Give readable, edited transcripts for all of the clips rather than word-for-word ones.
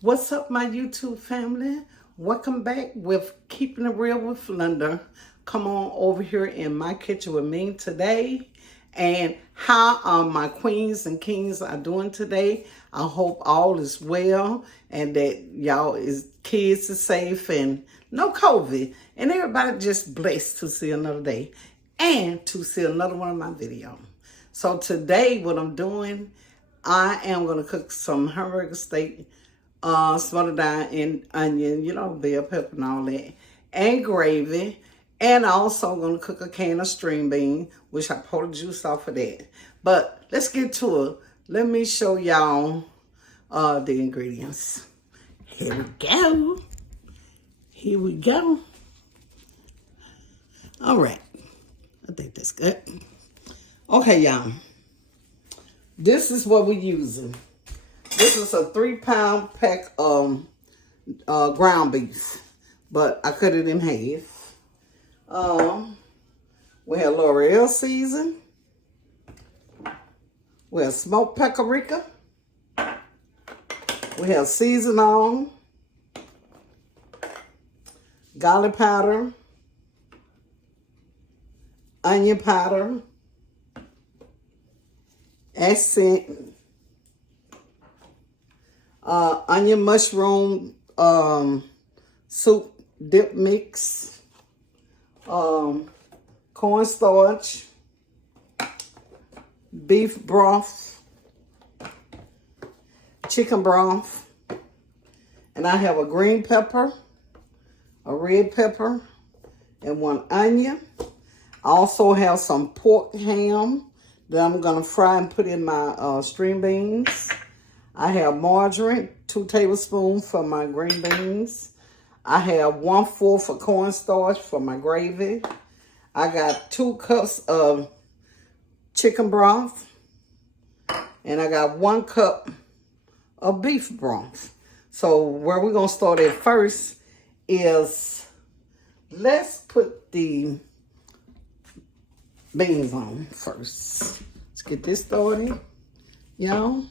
What's up, my YouTube family? Welcome back with Keeping It Real with Linda. Come on over here in my kitchen with me today. And how my queens and kings are doing today. I hope all is well and that y'all kids are safe and no COVID. And everybody just blessed to see another day and to see another one of my videos. So today what I'm doing, I am going to cook some hamburger steak, smothered down in onion, bell pepper and all that, and gravy. And I also going to cook a can of string bean, which I pulled the juice off of that. But let's get to it. Let me show y'all the ingredients. Here we go. Here we go. All right. I think that's good. Okay, y'all. This is what we're using. This is a 3-pound pack of ground beef, but I cut it in half. We have Lawary season. We have smoked paprika. We have season on, garlic powder, onion powder, accent, onion mushroom soup dip mix, cornstarch, beef broth, chicken broth, and I have a green pepper, a red pepper, and 1 onion. I also have some pork ham that I'm gonna fry and put in my string beans. I have margarine, 2 tablespoons for my green beans. I have 1/4 of cornstarch for my gravy. I got 2 cups of chicken broth. And I got 1 cup of beef broth. So where we're gonna start at first is, let's put the beans on first. Let's get this started, y'all.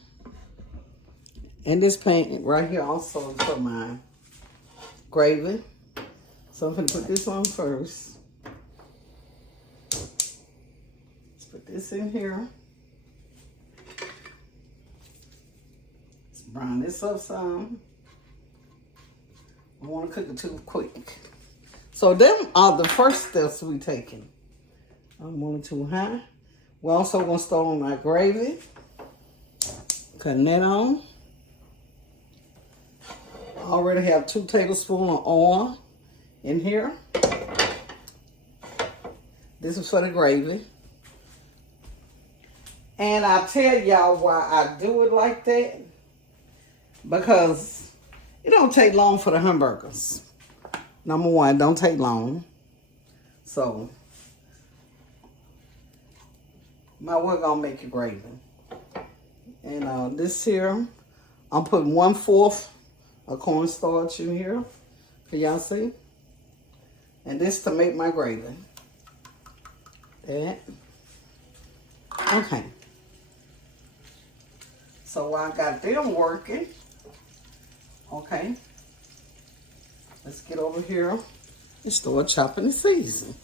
And this pan right here also is for my gravy. So I'm gonna put this on first. Let's put this in here. Let's brown this up some. I don't want to cook it too quick. So them are the first steps we taking. I'm going too high. We're also gonna start on my gravy. Cutting that on. I already have 2 tablespoons of oil in here. This is for the gravy. And I tell y'all why I do it like that. Because it don't take long for the hamburgers. Number 1, it don't take long. So, we're gonna make it gravy. And this here, I'm putting 1/4 of cornstarch in here. Can y'all see? And this to make my gravy. That. Okay. So I got them working. Okay. Let's get over here and start chopping the season.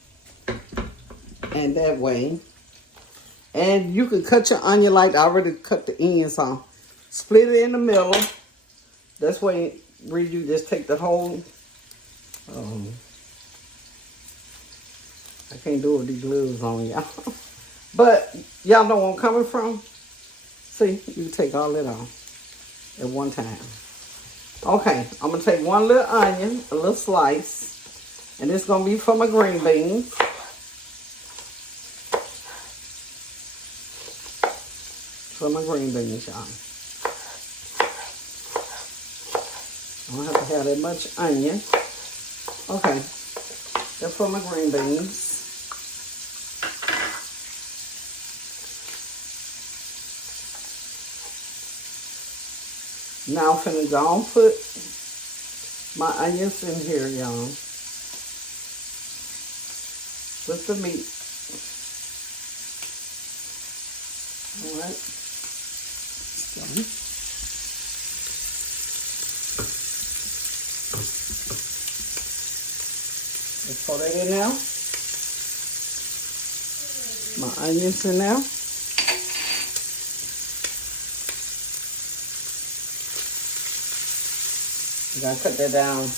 And that way. And you can cut your onion like I already cut the ends off. Split it in the middle. That's where you just take the whole. I can't do it with these gloves on, y'all. But y'all know where I'm coming from. See, you take all that off at one time. Okay, I'm gonna take 1 little onion, a little slice, and it's gonna be for my green beans. For my green beans, y'all. I don't have to have that much onion. Okay, that's for my green beans. Now I'm finna go and put my onions in here, y'all. With the meat. All right. Just pour that in now. My onions in there. You gotta cut that down.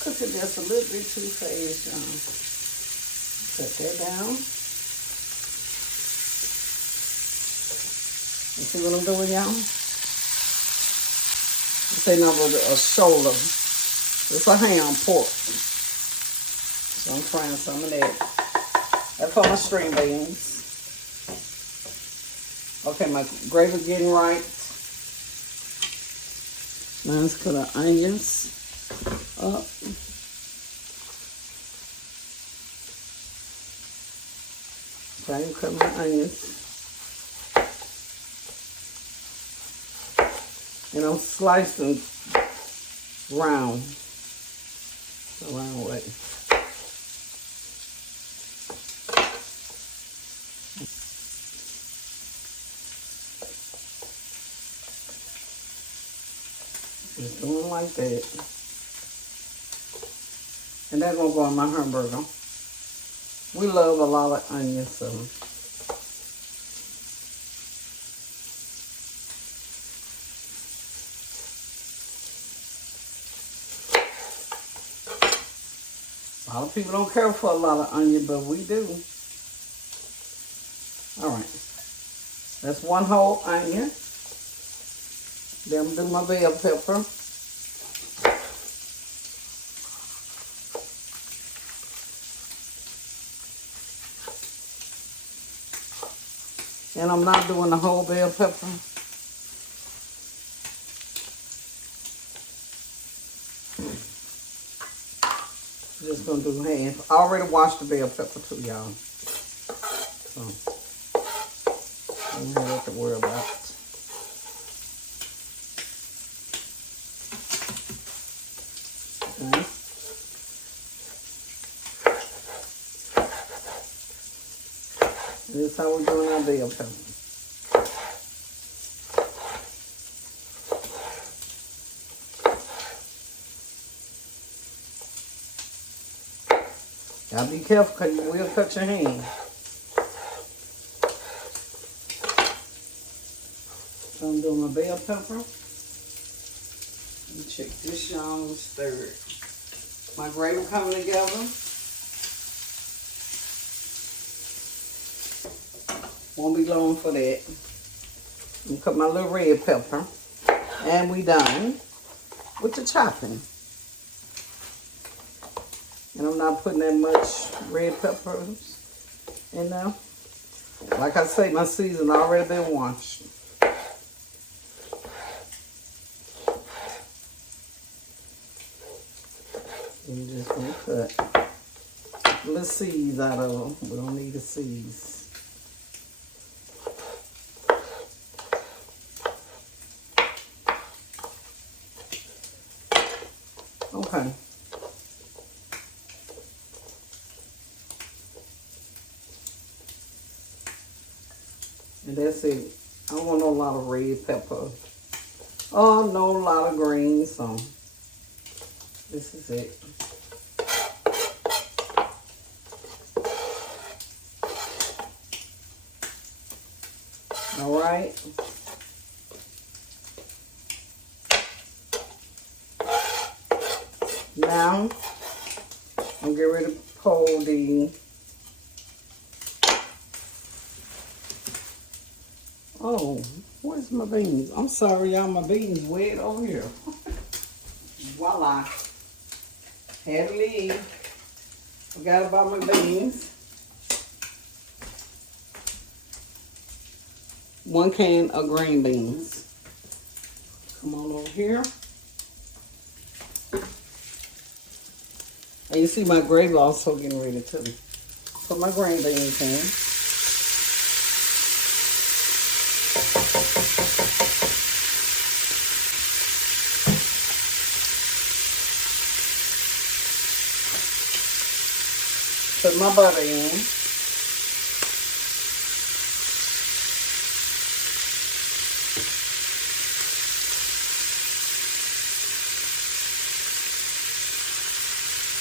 Cook it just a little bit too fast, y'all. Cut that down. You see what I'm doing, y'all? This ain't over a shoulder. It's a ham pork. So I'm frying some of that. That's for my string beans. Okay, my gravy getting right. Now let's cut our onions up. Okay, cut my onions. And I'm slicing round way. Just doing like that. And that's gonna go on my hamburger. We love a lot of onions, so. A lot of people don't care for a lot of onion, but we do. All right. That's one whole onion. Then I'm doing my bell pepper. And I'm not doing the whole bell pepper. Just gonna do half. I already washed the bell pepper too, y'all. So I don't have to worry about it. Okay. This is how we're doing our bell pepper. Gotta be careful because you will cut your hand. So I'm doing my bell pepper. Let me check this, y'all. Stir it. My gravy coming together. Won't be long for that. I'm gonna cut my little red pepper. And we done with the chopping. And I'm not putting that much red peppers in there. Like I say, my season already been washed. We're just gonna cut little seeds out of them. We don't need the seeds. Okay. And that's it. I don't want no lot of red pepper. Oh, no lot of green, so this is it. All right. Now, I'm getting ready to pour the, oh, where's my beans? I'm sorry, y'all, my beans wet over here. Voila. Had to leave. Forgot about my beans. 1 can of green beans. Come on over here. And you see my gravy also getting ready to put my green beans in. Put my butter in.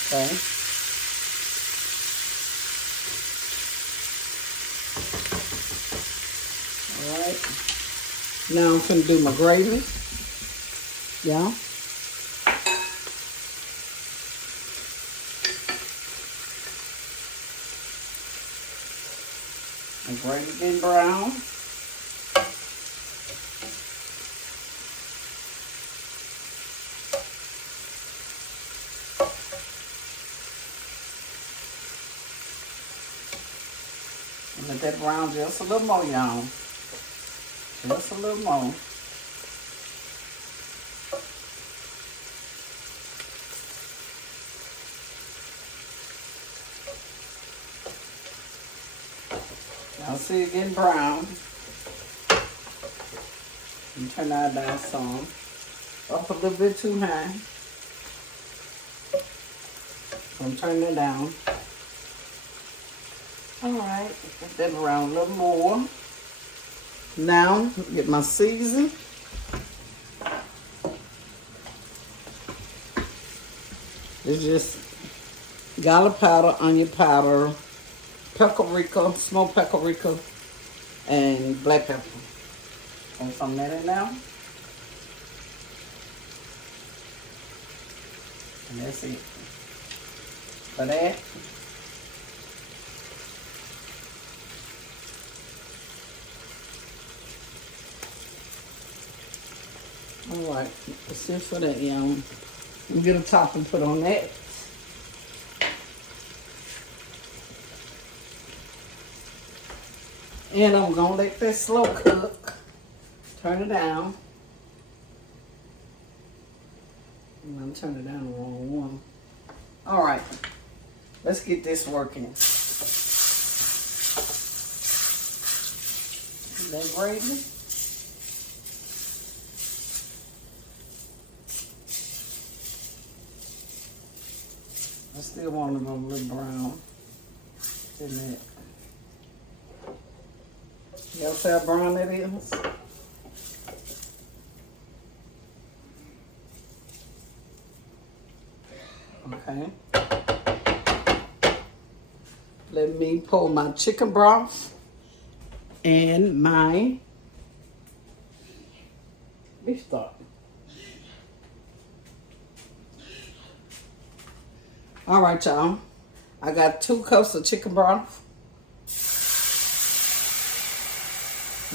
Okay. right. Now I'm gonna do my gravy. Yeah. My gravy getting brown. Let that brown just a little more, y'all. Just a little more. Y'all see it getting brown. And turn that down some. Up a little bit too high. I'm turning it down. Alright, get that around a little more. Now, get my season. It's just garlic powder, onion powder, paprika, smoked paprika, and black pepper. And some of that in now. And that's it. For that. Alright, that's it for that, y'all. I'm get a top and put on that. And I'm gonna let that slow cook. Turn it down. I'm turning it down the wrong one. Alright, let's get this working. That gravy. I still want them a little brown, isn't it? Y'all see how brown that is? Okay. Let me pour my chicken broth and my beef stock. All right, y'all. I got 2 cups of chicken broth,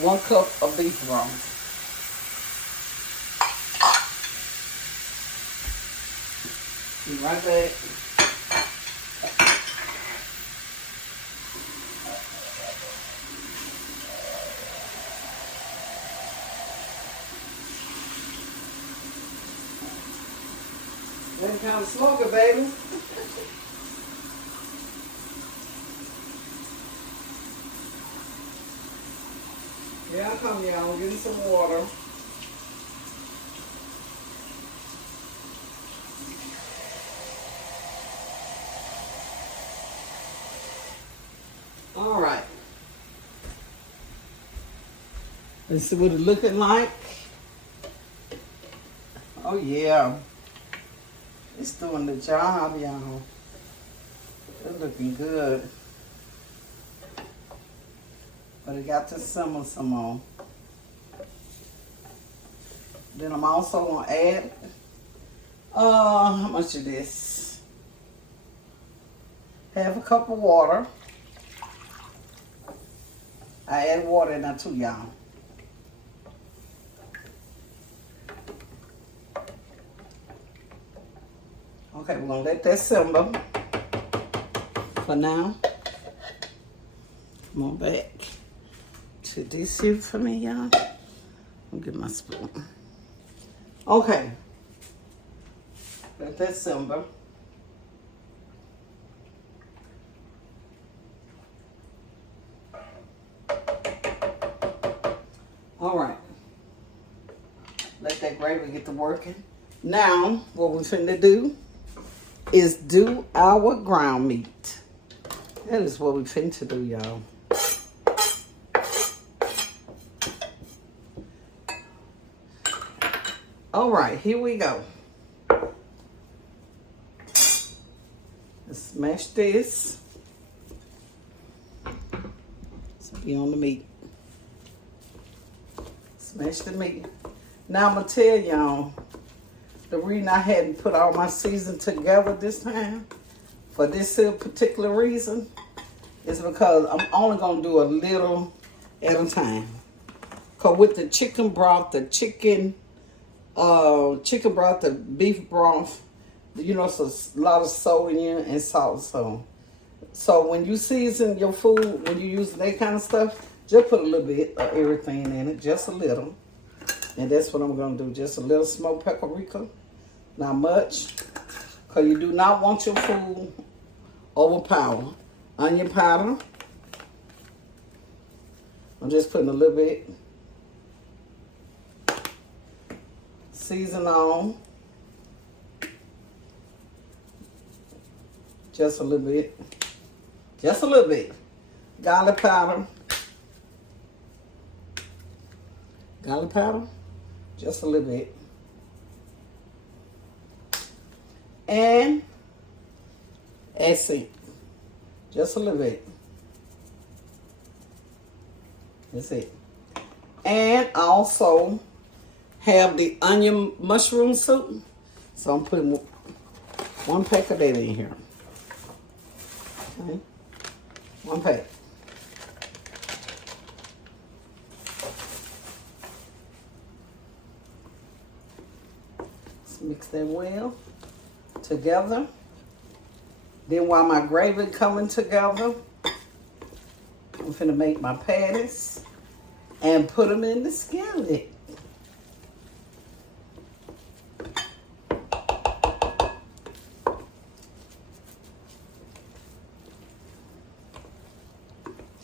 1 cup of beef broth. Be right back. That kind of smoker, baby. Here I come, y'all. Getting some water. All right. Let's see what it's looking like. Oh, yeah. It's doing the job, y'all. It's looking good. But it got to simmer some more. Then I'm also gonna add, how much of this? Half a cup of water. I add water in there too, y'all. Okay, we're gonna let that simmer for now. Come on back to this here for me, y'all. I'll get my spoon. Okay. Let that simmer. All right. Let that gravy get to working. Now, what we're finna do is do our ground meat. That is what we finna do, y'all. All right, here we go. Let's smash this. Let's be on the meat. Smash the meat. Now I'm going to tell y'all the reason I hadn't put all my season together this time, for this particular reason, is because I'm only going to do a little at a time. Because with the chicken broth, chicken broth, the beef broth, you know, it's a lot of sodium and salt. So when you season your food, when you use that kind of stuff, just put a little bit of everything in it, just a little. And that's what I'm going to do, just a little smoked paprika. Not much, because you do not want your food overpowered. Onion powder. I'm just putting a little bit. Season on. Just a little bit. Just a little bit. Garlic powder. Garlic powder. Just a little bit. And essence. Just a little bit. That's it. And I also have the onion mushroom soup. So I'm putting 1 pack of that in here. Okay. 1 pack. Let's mix that well together. Then while my gravy coming together, I'm finna make my patties and put them in the skillet.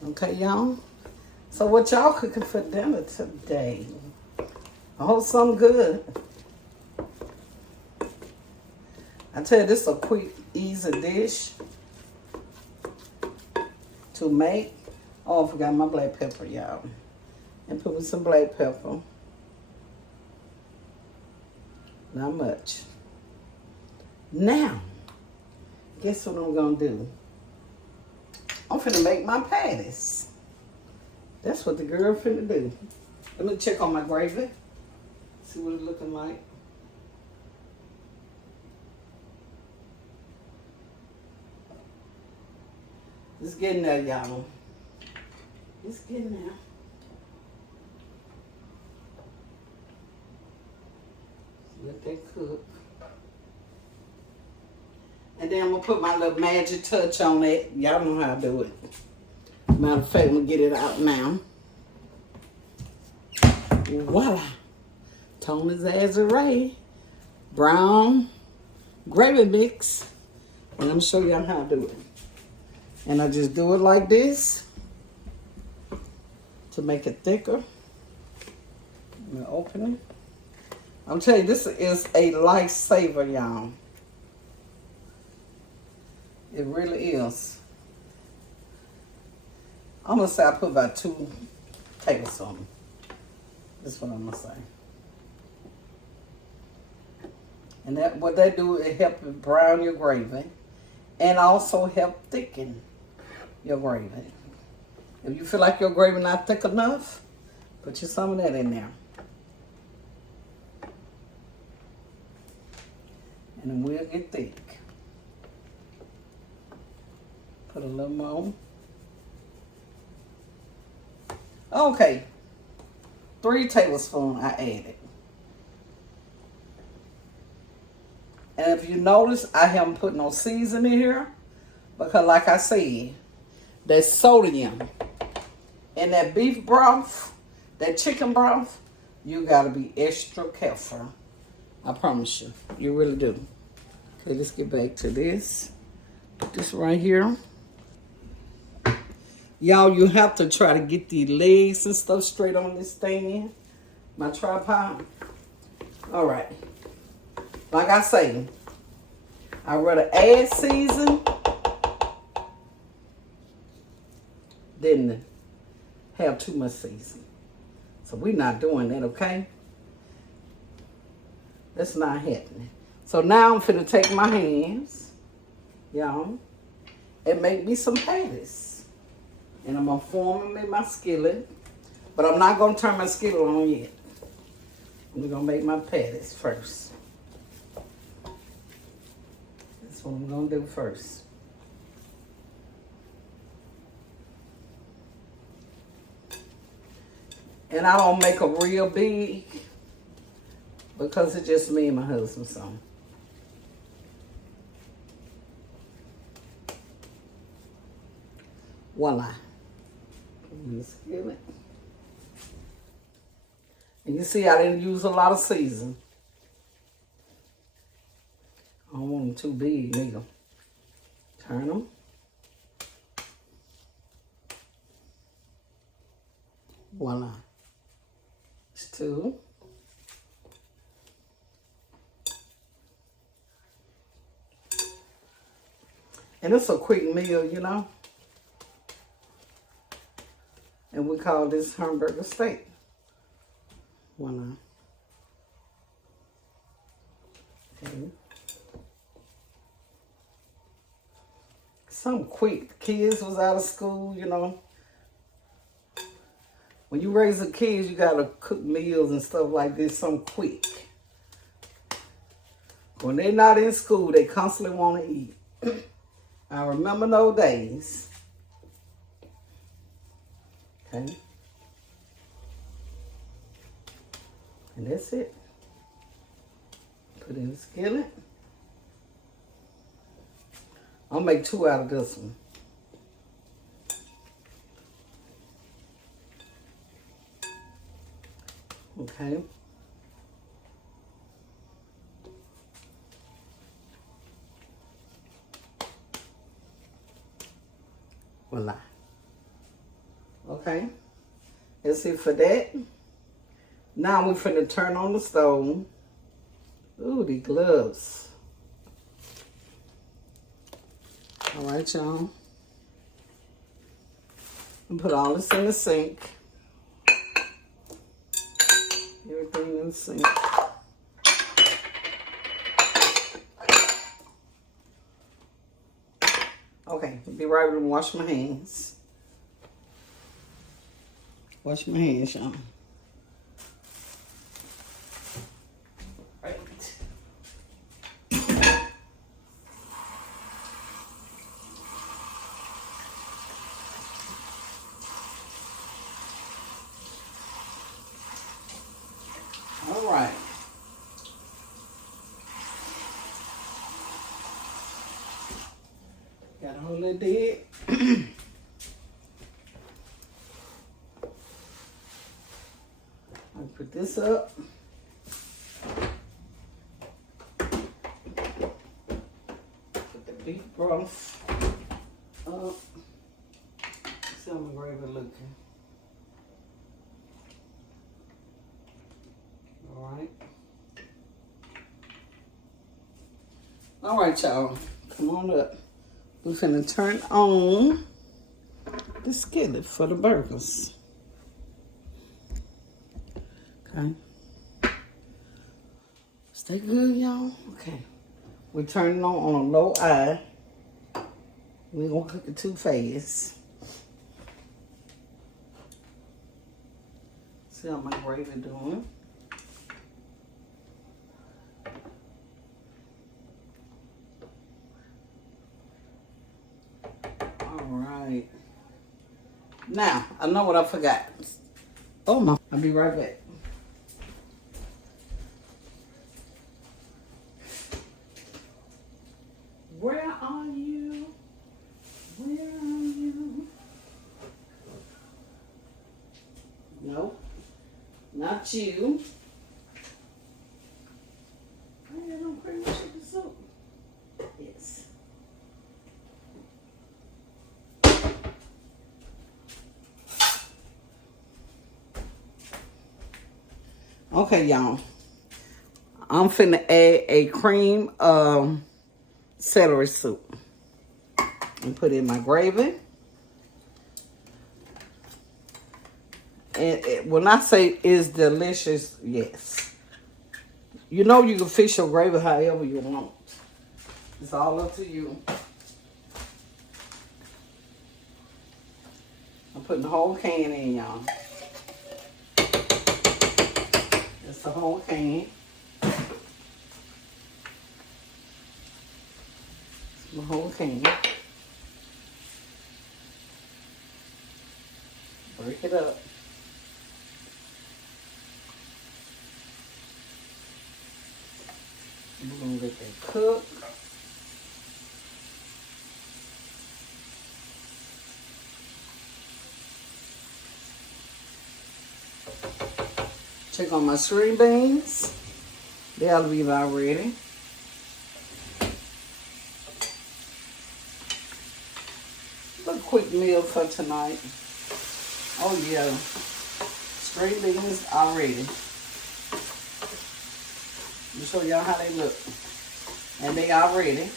Okay, y'all. So what y'all cooking for dinner today? I hope something good. I tell you, this is a quick, easy dish to make. Oh, I forgot my black pepper, y'all. And put me some black pepper. Not much. Now, guess what I'm gonna do? I'm finna make my patties. That's what the girl finna do. Let me check on my gravy. See what it's looking like. It's getting there, y'all. It's getting there. Let that cook. And then I'm going to put my little magic touch on it. Y'all know how I do it. Matter of fact, I'm going to get it out now. Voila. Tony's Azure brown gravy mix. And I'm going to show y'all how to do it. And I just do it like this to make it thicker. I'm going to open it. I'm telling you, this is a lifesaver, y'all. It really is. I'm going to say I put about 2 tablespoons. That's what I'm going to say. And that what they do, it helps brown your gravy and also help thicken your gravy. If you feel like your gravy not thick enough, put you some of that in there. And then we'll get thick. Put a little more. Okay. 3 tablespoons I added. And if you notice, I haven't put no seasoning here. Because like I said, that sodium and that beef broth, that chicken broth, you got to be extra careful. I promise you. You really do. Okay, let's get back to this. Put this right here. Y'all, you have to try to get the legs and stuff straight on this thing. My tripod. All right. Like I say, I'd rather add season than have too much season. So we're not doing that, okay? That's not happening. So now I'm finna take my hands, y'all, and make me some patties. And I'm gonna form them in my skillet. But I'm not gonna turn my skillet on yet. We're gonna make my patties first. That's what I'm gonna do first. And I don't make them real big because it's just me and my husband, so. Voila. Skillet. And you see I didn't use a lot of season. I don't want them too big neither. Turn them. Voila. It's 2. And it's a quick meal, you know. And we call this hamburger steak. Voila. Okay. Something quick. Kids was out of school, you know. When you raise the kids, you gotta cook meals and stuff like this, something quick. When they're not in school, they constantly want to eat. I remember those days. Okay. And that's it. Put in the skillet. I'll make 2 out of this one. Okay. Voila. Okay. That's it for that. Now we're finna turn on the stove. Ooh, these gloves. All right, y'all. And put all this in the sink. Everything in the sink. Okay, be right back and wash my hands. Wash my hands, y'all. Right. All right. Got a whole little dead. I'll put this up. Put the beef broth up. See how my gravy looking. All right, y'all. Come on up. We're finna turn on the skillet for the burgers. Okay. Stay good, y'all. Okay. We're turning on a low eye. We're gonna cook it too fast. See how my gravy doing. Alright. Now, I know what I forgot. Oh my, I'll be right back. Where are you? Where are you? No, not you. I don't cream chicken soup. Yes. Okay, y'all. I'm finna add a cream celery soup and put in my gravy. And when I say it's delicious, yes. You know you can fix your gravy however you want. It's all up to you. I'm putting the whole can in, y'all. That's a whole can. The whole can. Break it up. We're gonna let that cook. Check on my string beans. They'll be about ready. A quick meal for tonight. Oh yeah, string beans are ready. Let me show y'all how they look. And they are ready.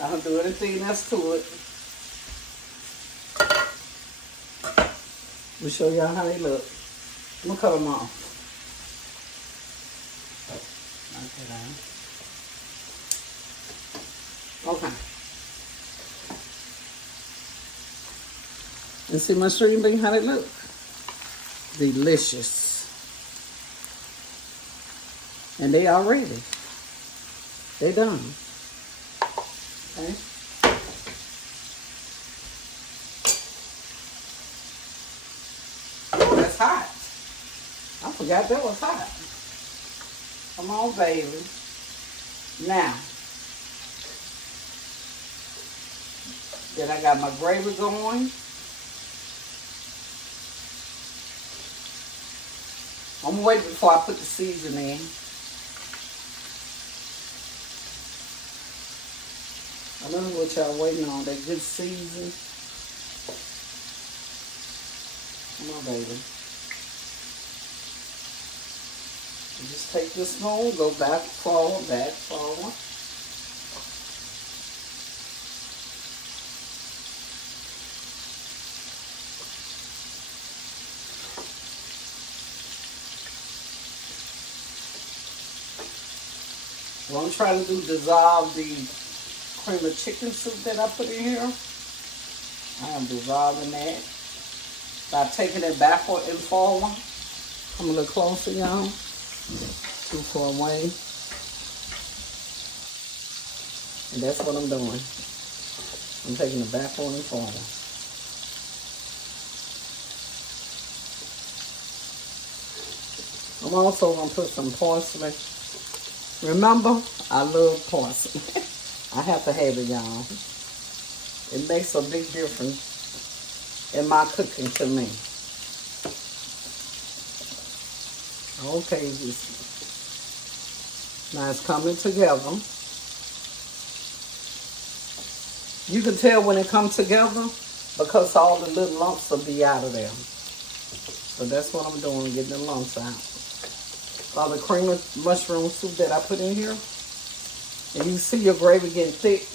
I don't do anything else to it. Let me show y'all how they look. I'm gonna cut them off. Okay. And see my string bean, how they look? Delicious. And they are ready. They done. Okay. Oh, that's hot. I forgot that was hot. Come on, baby. Now, then I got my gravy going. I'm gonna wait before I put the seasoning in. I don't know what y'all waiting on, that good season. Come on, baby. You just take this spoon, go back, forward, back, forward. What I'm trying to do, dissolve the cream of chicken soup that I put in here. I am dissolving that by taking it backward and forward. Come a little closer, y'all. Too far away. And that's what I'm doing. I'm taking it backward and forward. I'm also going to put some parsley. Remember, I love parsley. I have to have it, y'all. It makes a big difference in my cooking to me. Okay, now it's coming together. You can tell when it comes together because all the little lumps will be out of there. So that's what I'm doing, getting the lumps out. All the cream of mushroom soup that I put in here. And you see your gravy getting thick.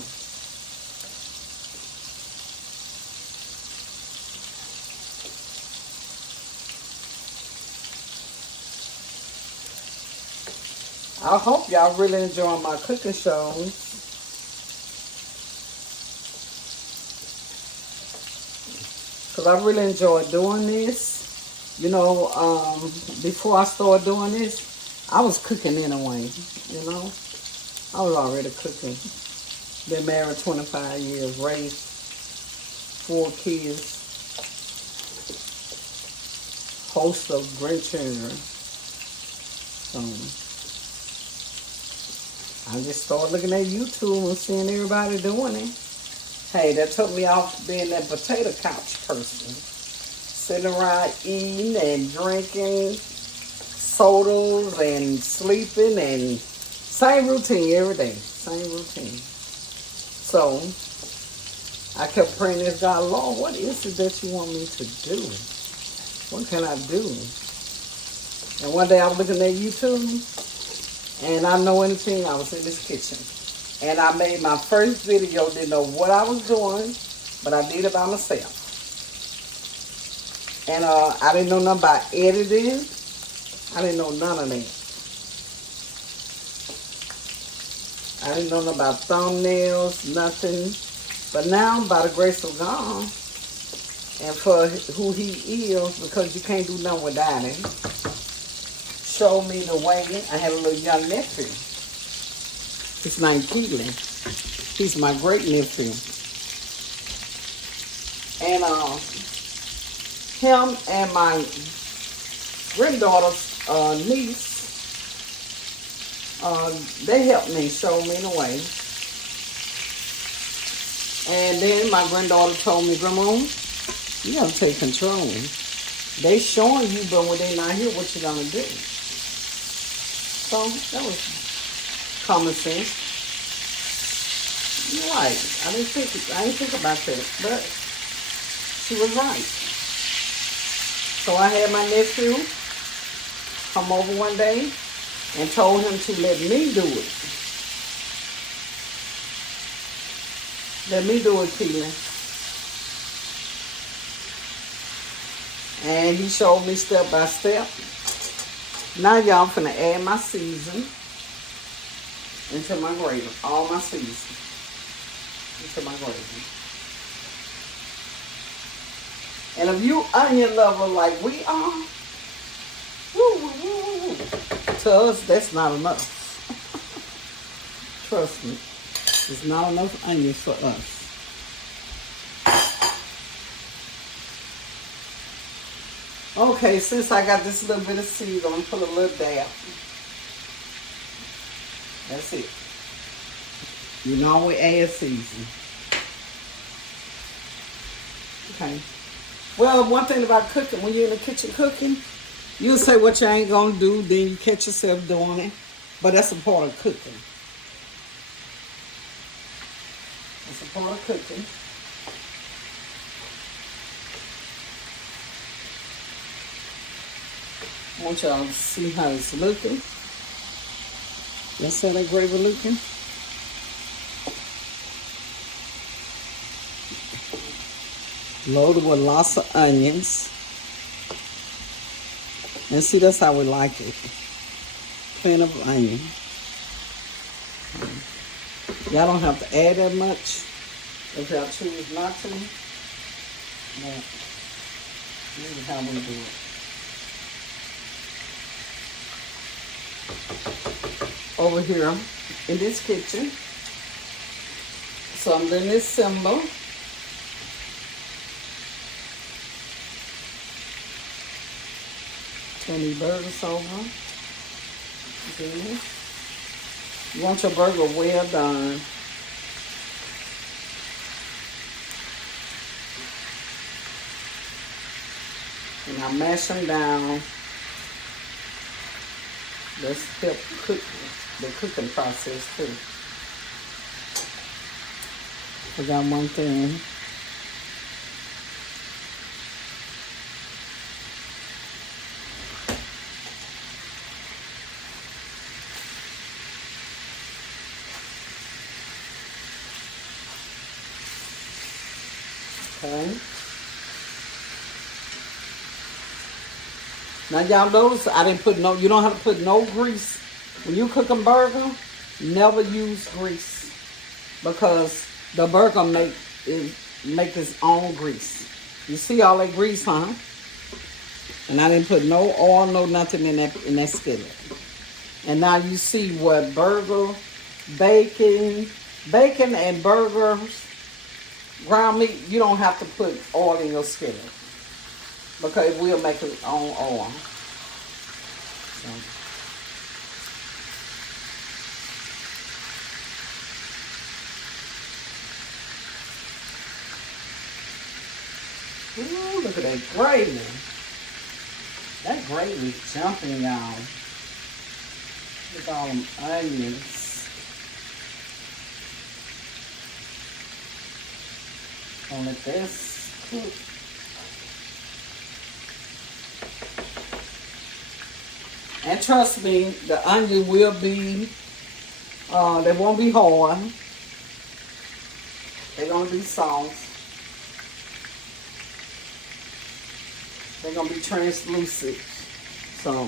I hope y'all really enjoy my cooking shows. Because I really enjoy doing this. You know, before I started doing this, I was cooking anyway, you know. I was already cooking. Been married 25 years, raised 4 kids, host of grandchildren. So, I just started looking at YouTube and seeing everybody doing it. Hey, that took me off being that potato couch person. Sitting around eating and drinking sodas and sleeping and same routine every day. Same routine. So I kept praying this God, Lord, what is it that you want me to do? What can I do? And one day I was looking at YouTube and I know anything, I was in this kitchen. And I made my first video, didn't know what I was doing, but I did it by myself. And I didn't know nothing about editing. I didn't know none of that. I didn't know nothing about thumbnails, nothing. But now, by the grace of God, and for who he is, because you can't do nothing without him, showed me the way. I had a little young nephew. His name Keelan. He's my great nephew. And him and my granddaughter's niece, they helped me, show me the way. And then my granddaughter told me, Grandma, you gotta take control. They showing you, but when they not here, what you gonna do? So that was common sense. You're right. I didn't think about that, but she was right. So I had my nephew come over one day and told him to let me do it. Let me do it, Keelan. And he showed me step by step. Now y'all finna add my season into my gravy. All my season into my gravy. And if you onion lover like we are, to us, that's not enough. Trust me. There's not enough onions for us. Okay, since I got this little bit of seed, I'm going to put a little dab. That's it. You know we add season. Okay. Well, one thing about cooking, when you're in the kitchen cooking, you'll say what you ain't going to do, then you catch yourself doing it. But that's a part of cooking. That's a part of cooking. I want y'all to see how it's looking. That's how that gravy looking. Loaded with lots of onions. And see, that's how we like it. Plenty of onion. Y'all don't have to add that much if y'all choose not to. But this is how we do it. Over here in this kitchen. So I'm letting this simmer. Turn these burgers over. Okay. You want your burger well done. And I mash them down. Let's help cook the cooking process too. I got one thing. Okay. Now y'all notice I didn't put you don't have to put no grease. When you cook a burger, never use grease. Because the burger make its own grease. You see all that grease, huh? And I didn't put no oil, no nothing in that skillet. And now you see what bacon and burgers, ground meat, you don't have to put oil in your skillet. Because it will make its own oil. So. Ooh, look at that gravy. That gravy's jumping, y'all. Look at all them onions. Gonna let this cook. And trust me, the onion will be, they won't be hard. They're gonna be soft. They're gonna be translucent. So,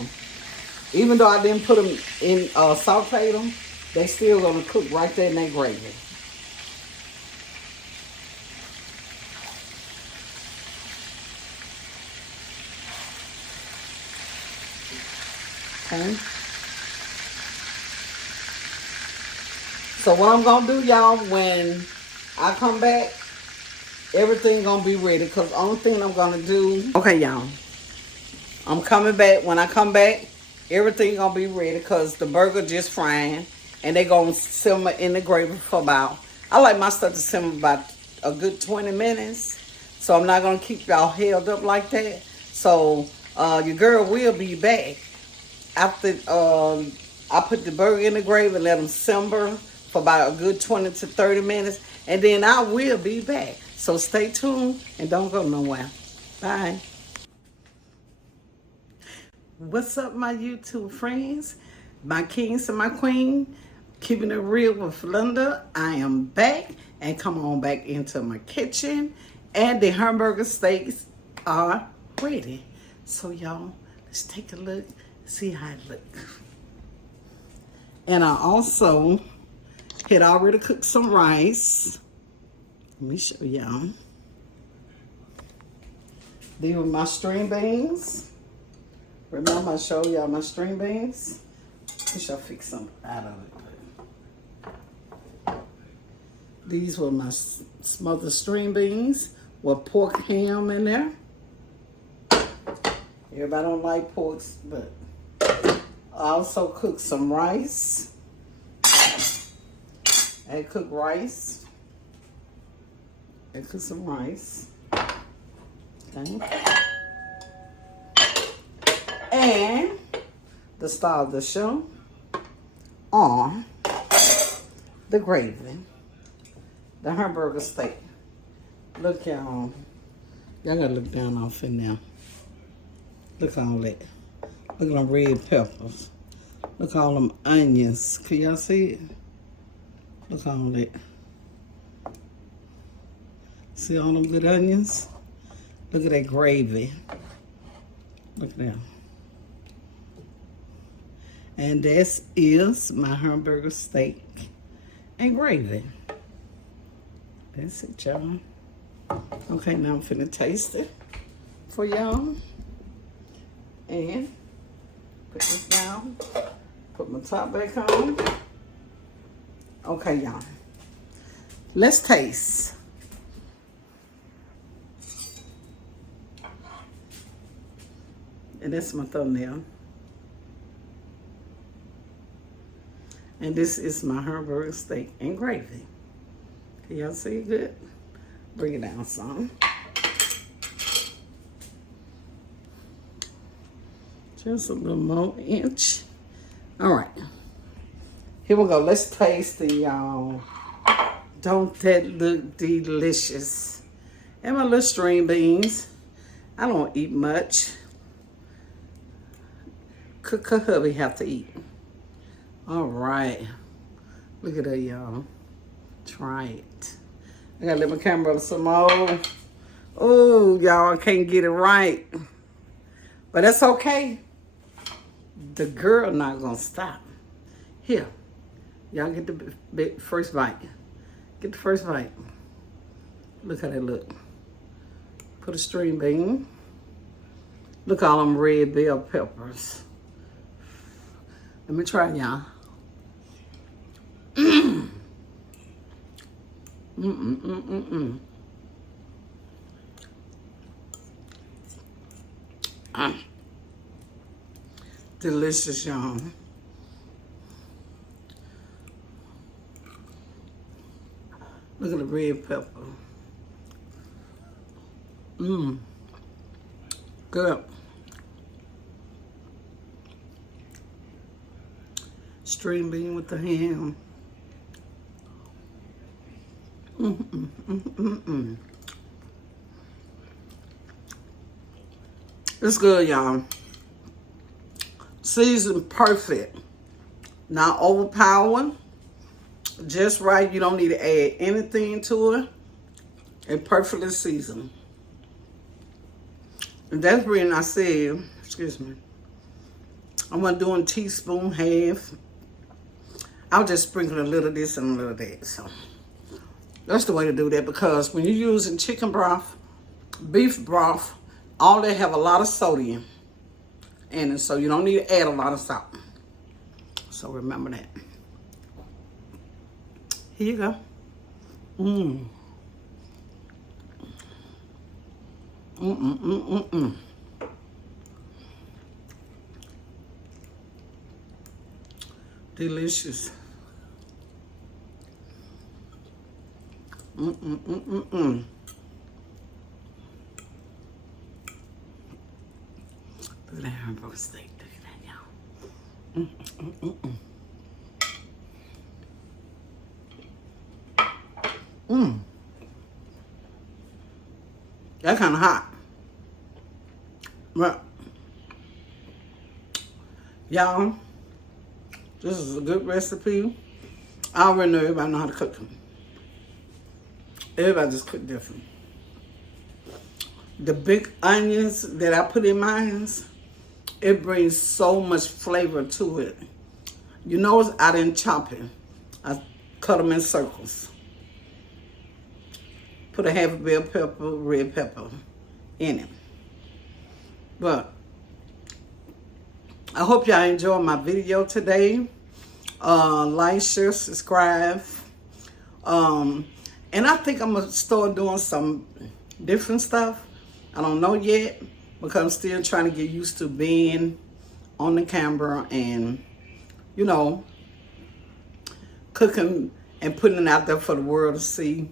even though I didn't put them in, sauteed them, they still gonna cook right there in that gravy. Okay. So what I'm gonna do, y'all, when I come back, everything gonna be ready. Cause only thing I'm gonna do. Okay, y'all. I'm coming back. When I come back, everything gonna be ready. Cause the burger just frying, and they gonna simmer in the gravy for about. I like my stuff to simmer about a good 20 minutes. So I'm not gonna keep y'all held up like that. So your girl will be back after I put the burger in the gravy and let them simmer for about a good 20 to 30 minutes. And then I will be back. So stay tuned and don't go nowhere. Bye. What's up, my YouTube friends? My kings and my queen. Keeping it real with Linda. I am back. And come on back into my kitchen. And the hamburger steaks are ready. So y'all, let's take a look. See how it looks. And I also had already cooked some rice. Let me show y'all. These were my string beans. Remember I showed y'all my string beans? I should fix some out of it. These were my smothered string beans with pork ham in there. Everybody don't like pork, but I also cooked some rice. I cooked rice. I cooked some rice. Okay. And the star of the show on the gravy. The hamburger steak. Look, y'all. Y'all gotta look down off in there. Look at all that. Look at them red peppers. Look at all them onions. Can y'all see it? Look at all that. See all them good onions? Look at that gravy. Look at that. And this is my hamburger steak and gravy. That's it, y'all. Okay, now I'm finna taste it for y'all. And put this down. Put my top back on. Okay, y'all. Let's taste. And that's my thumbnail. And this is my hamburger steak and gravy. Can y'all see it good? Bring it down some. Just a little more inch. All right. Here we go. Let's taste it, y'all. Don't that look delicious? And my little string beans. I don't eat much. Cook hubby have to eat. All right. Look at that, y'all. Try it. I gotta let my camera up some more. Oh, y'all, I can't get it right. But that's okay. The girl not gonna stop. Here. Y'all get the first bite. Get the first bite. Look how they look. Put a string bean. Look at all them red bell peppers. Let me try, y'all. Delicious, y'all. Look at the red pepper. Good. String bean with the ham. It's good, y'all. Seasoned perfect. Not overpowering. Just right. You don't need to add anything to it. And perfectly seasoned. And that's when I said, excuse me, I'm going to do a teaspoon, half. I'll just sprinkle a little of this and a little of that. So that's the way to do that, because when you're using chicken broth, beef broth, all they have a lot of sodium. And so you don't need to add a lot of salt. So remember that. Here you go. Delicious. Look at that hamburger steak. Look at that, y'all. That's kind of hot. But, y'all, this is a good recipe. I already know everybody know how to cook them. Everybody just cook different. The big onions that I put in mine, it brings so much flavor to it. You notice I didn't chop it. I cut them in circles. Put a half a bell pepper, red pepper in it. But I hope y'all enjoyed my video today. Like, share, subscribe. And I think I'm gonna start doing some different stuff. I don't know yet because I'm still trying to get used to being on the camera and, you know, cooking and putting it out there for the world to see.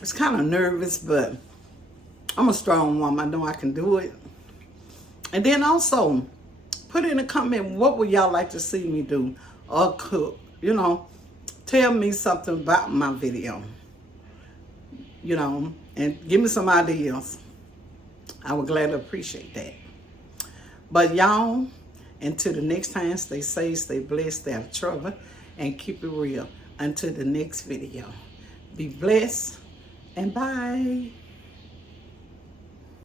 It's kind of nervous, but I'm a strong woman. I know I can do it. And then also, put in a comment, what would y'all like to see me do or cook? You know, tell me something about my video. You know, and give me some ideas. I would gladly appreciate that. But y'all, until the next time, stay safe, stay blessed, stay out of trouble, and keep it real. Until the next video. Be blessed, and bye.